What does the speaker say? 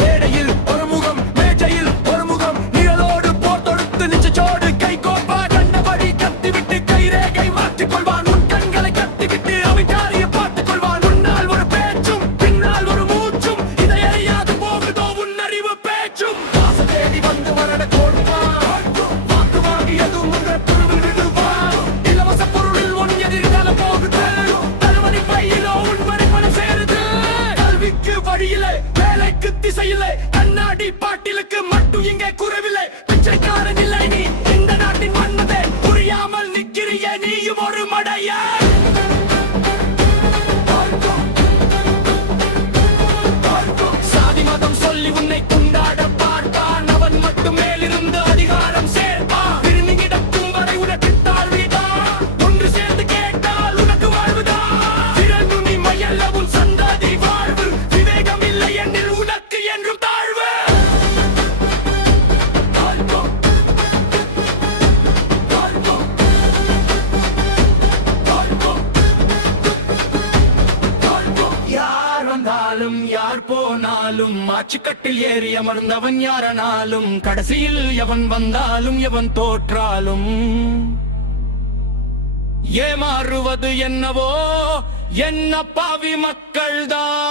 மேடையில் ஒரு முகம், மேஜையில் ஒரு முகம், நிழலோடு போர் தொடுத்து நிச்சச்சோடு கை கோப்பார். கண்ணபடி கத்திவிட்டு கைரேகை மாற்றிக் கொள்வான். உன் கண்களை கத்திவிட்டு அவிட்டாரிய பார்த்துக் கொள்வான். உன்னால் ஒரு பேச்சும் பின்னால் ஒரு மூச்சும், இதை அறியாது போகுதோ உன் அறிவு பேச்சும். காசு தேடி வந்து வரட கொடுப்பான், வாக்கு வாங்கியதும் உங்கள் புருவில் விடுவான். இலவச பொருளில் உன் எதிர்காலம் போகுது, தருமணி பையிலோ உன் மணிப்பணம் சேருது. கல்விக்கு வழியிலே, வேலைக்கு திசையிலே, கண்ணாடி பாட்டிலுக்கு மட்டும் இங்கே குறைவில்லை. பிச்சைக்காரன் இல்லை நீ இந்த நாட்டின் மன்னதே, புரியாமல் நிற்கிறிய நீயும் ஒரு மடைய. சாதி மதம் சொல்லி உன்னை கொண்டாட பார்ப்பான், அவன் மட்டும் மேலிருந்து அதிகாரம் சேர்ப்பான். திரும்பி கிடக்கும் வரை உனக்கு தாழ்விதான், ஒன்று சேர்ந்து கேட்டால் உனக்கு வாழ்வுதான். விரல் நுனி மையல்ல உன் சந்ததி வாழ்வு, விவேகம் இல்லை என்னில் உனக்கு என்றும் தாழ்வு. யார் வந்தாலும் யார் போனாலும், மாச்சுக்கட்டில் ஏறி அமர்ந்தவன் யாரனாலும், கடைசியில் எவன் வந்தாலும் எவன் தோற்றாலும் ஏமாறுவது என்னவோ என்ன பாவி மக்கள்தான்.